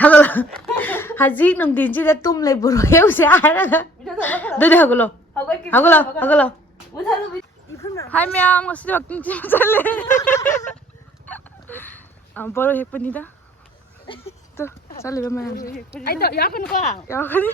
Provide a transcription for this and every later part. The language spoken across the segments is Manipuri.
Haji nung din sila tumlay boroi siya ara. Dede hagalo. Hagalo. Hi ma'am, gusto walking team chale. Boroi hekpa nida. To, chale ba ma'am? Ai to yakan ko. Yakan.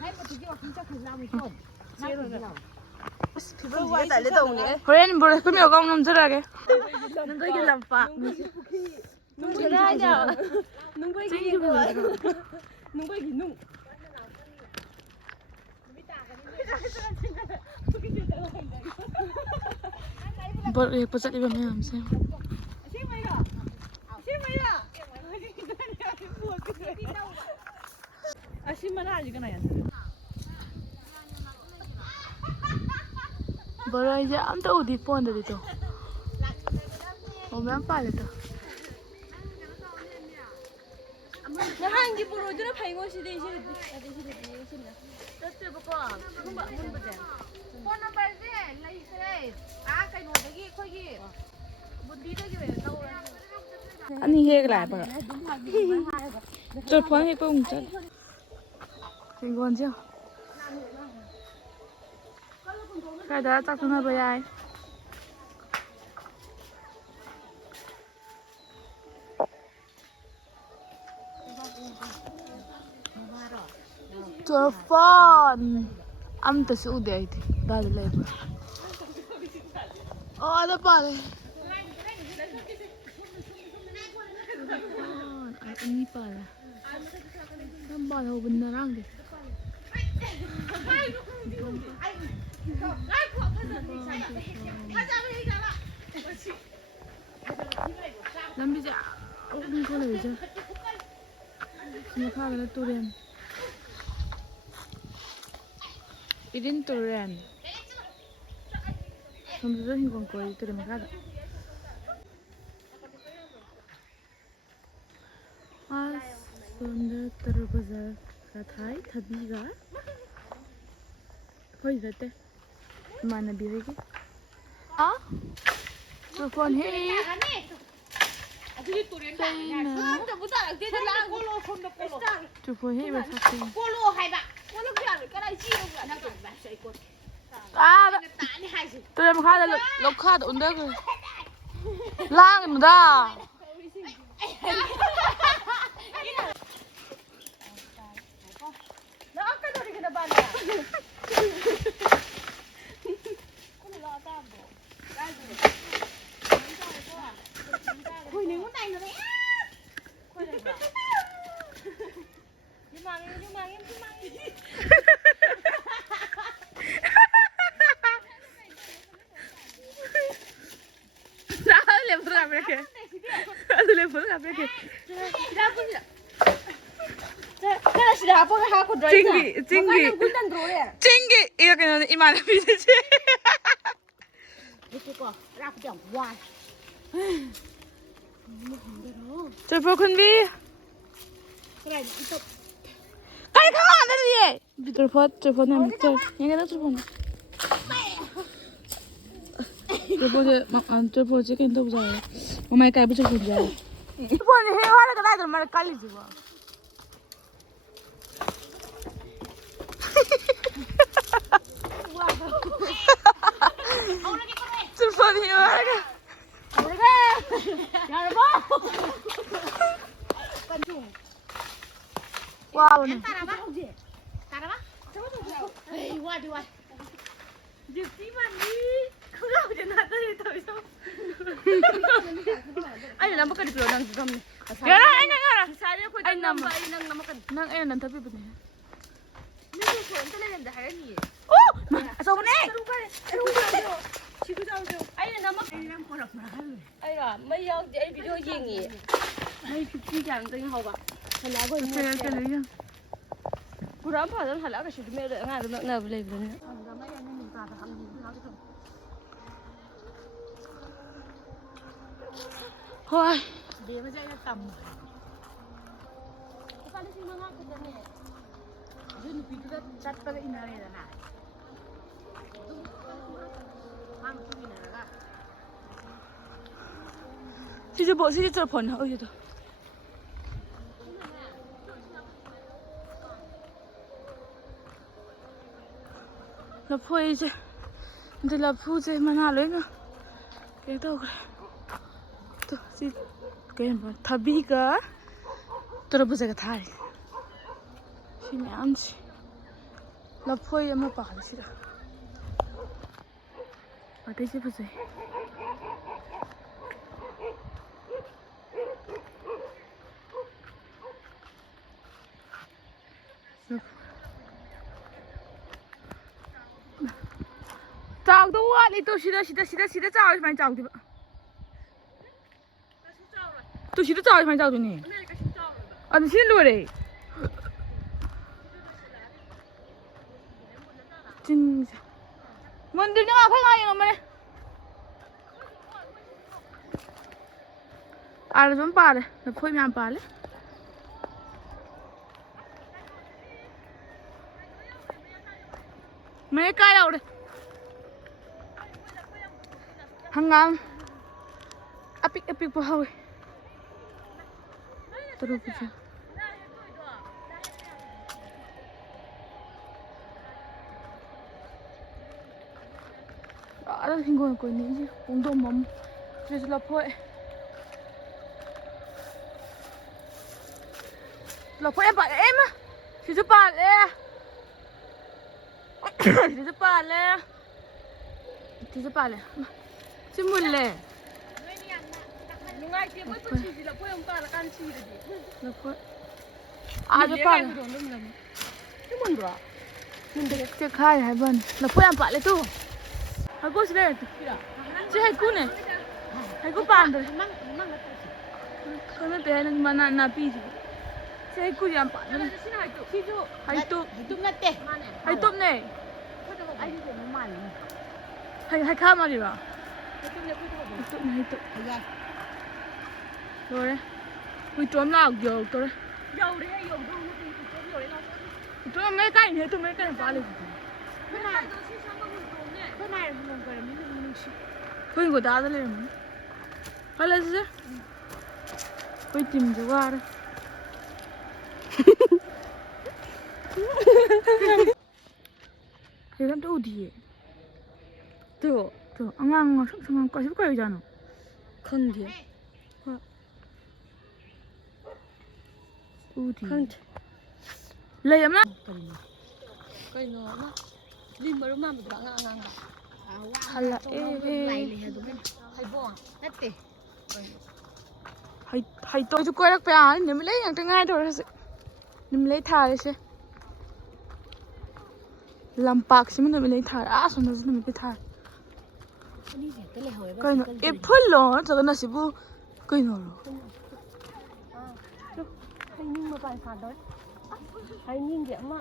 Hai pa tiji walking cha khazla mo ko. Horen boroi ko mi ogong namjarage. Nungoi gi lampa. Nungoi gi nung. Boroi hekpa chali ba ma'am se. Ashi mana aja kana ya. Boroi ja am to udi pon de to. O ma'am pale to. Hangi boroi dura phaigo si dei si. Tatte ba ko. Kumba mun ba ja. Phone number je lai kare. Kai no dagi khoi gi. Bundi dagi be laura. Ani hek lại ba. Churufon hekpa ung chal. Hingolda chưa? Cái đó chắc cũng hơi bơi ai. Churufon. Am ta su de ite. Da de lebo. Oh, ada pa le. Ini pa le. Nam ba ho bin na rang de. Lambi ja ông có lời chưa? Nó khác là turen. Idin turen. Không rất hình con coi turen mà khác. Sonda terbaza kathai thabiga. Khoi date. Mana biregi. Churufon he. Churufon he ba sakti. Polo hai ba. Polo kya cái này chi đâu vậy? Đang còn bạn sợi cột. Tôi em khai là lộc khai được unda rồi. Lang mà da. Nó cái đồ gì cái bạn à? Ôi nếu này nó đấy. Nhưng mà em. Chingi, iya kena imana bisa sih. Churufon kun bi. Kai kang ada dia. Churufon yang bicara. Yang ada Churufon. Churufon sih kan tuh bisa. Mama kai bisa kerja. Churufon ini hewan ada kata mana kali juga. Churufon hewan. Wow. Taraba? Hey, waduh. Jadi mandi. Kau dah jangan tadi tahu itu. Ayo nampak di pelodang juga ni. Ya lah, ayah. Saya aku dah nampak ini namakan. Nang ayah nanti tapi betul. Ni tu soal tu lagi dah hari ni. Oh, asal mana? Ayah namak ini nama korang mahal. Ayah, mayang dia video yengi. Ayah fikir jangan tu yang hawa. Kalau aku ini. Kurang pada hal aku sudah mula ngar nak beli beli. Hoi. Dia macam yang tam. Kalau si mangga kita ni, dia ni pergi tu cat pada inari dah nak. Tu, ham tu inari lah. Sini Churufon, oh itu. लफोइसे 근데 लफूसे मना लोइना के तोग्रे तो सी के थबीगा तरबुजगा थारी 시 ꯃꯌꯥꯝꯁꯤ लफोई अमा पालसिदा अतैसे फुजै चाउदो वाली तो सीधा सीधा सीधा सीधा चाउ इसमें चाउ दिबा तो सीधा चाउ इसमें चाउ दुनी अनि सिन लोरे 진짜 मंदिर ने आफै गायो मने आर जों पाले लफोई म्याम पाले मैं का याउरे हंगाम अपिक अपिक बहावे तरु पुछे Ada hingol ko ni ungdo mom just lapoy ba em si su pa le si su pa le si su pa le si mun le ngai ti mo to si lapoy am pa la kan si de lapoy a ju pa si mun do mun de che khai hai ban lapoy am pa le tu 하고 싶어. 제 해꾸네. 해꾸 반들. 그러면 배는 만나 나 비지. 제 해꾸지 안 반들. 시주. 하이또. 뚱났대. 하이또네. 아이고 너무 많이. 하이 카마리라. 하이또네 하이또. 그래. 우리 좀 나오고 그래. 요래 요도 요래 나. 좀 매가 있네. 좀 매가 빨리. कोई को दादा ले रहा है हेलो जी कोई टीम जुगाड़ ये तो उड़ी तो अंगांग संगांग कैसे कोई जानो खंड है उड़ी खंड ले यम ना कोई नो ना लिम बरो माम बरो अंगांग Hala hai to ju koi rak pa nim le yang tangai do se nim le tha se lampak sim nim le tha a so na nim le tha kai no e phul lo so na sibu kai no lo hai nim ma pai pha do hai nim de ma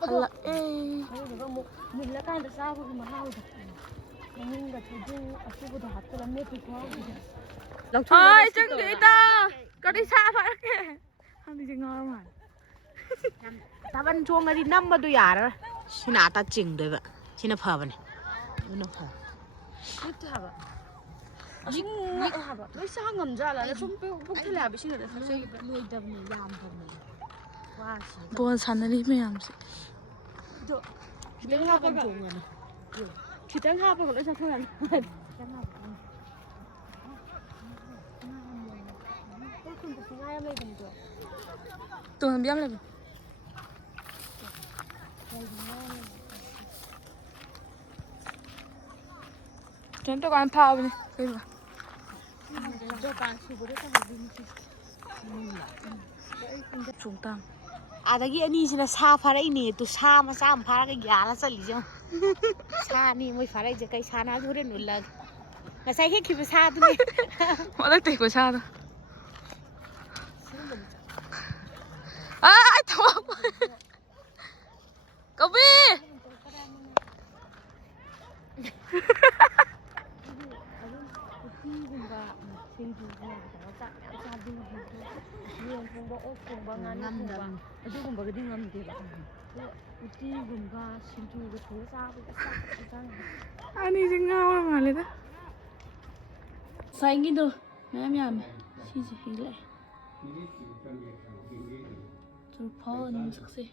Hala mình là cái sao vậy mà hao được mình là thấy chứ ở chỗ đó hạt cái là mệt thì khó ơi chân đi ta có đi xa phải kìa không đi ngon mà ta vẫn chuông đi năm mà tôi giả đó xin ta chỉnh được vậy xin nó phở vậy nó phở ít hả bạn ít hả bạn lấy sao ngầm ra là chúng bốc thế nào bị xin được nuôi đầm này làm đầm này bon 산들이 매암지 기대는 하고 좋은 기대는 하고 그래서 그냥 또 한 비암 레벨 전또 간 파우네 그래 봐 중당 아다기 아니시나 사 파라이니 또 사 마사 안 파라가 야라 살리죠 사니 뭐 파라 이제 kai 사나 그래 놀라 ngày hết khi mà xa tôi họ đã tịch của xa rồi ai thằng cậu bi 어디군가 ngâm 우티군가 신주가 도사 아니 생각을 말해다 사인기도 매면 시지 이래 저 파는 석세